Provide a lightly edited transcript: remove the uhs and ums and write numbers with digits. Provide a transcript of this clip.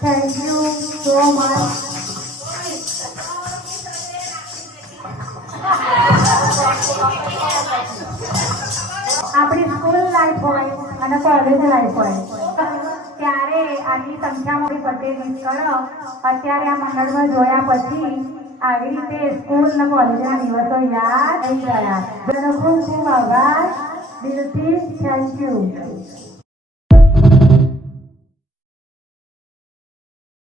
Thank you so much. આપણી school life હોય અને કોલેજ લાઈફ હોય ત્યારે આટલી સંખ્યામાં પટેલ મિસ કરો. અત્યારે આ મંડળમાં જોયા પછી આવી રીતે સ્કૂલ અને કોલેજના દિવસો યાદ થઈ ગયા. ખૂબ ખૂબ આભાર. દિલથી થેન્ક યુ.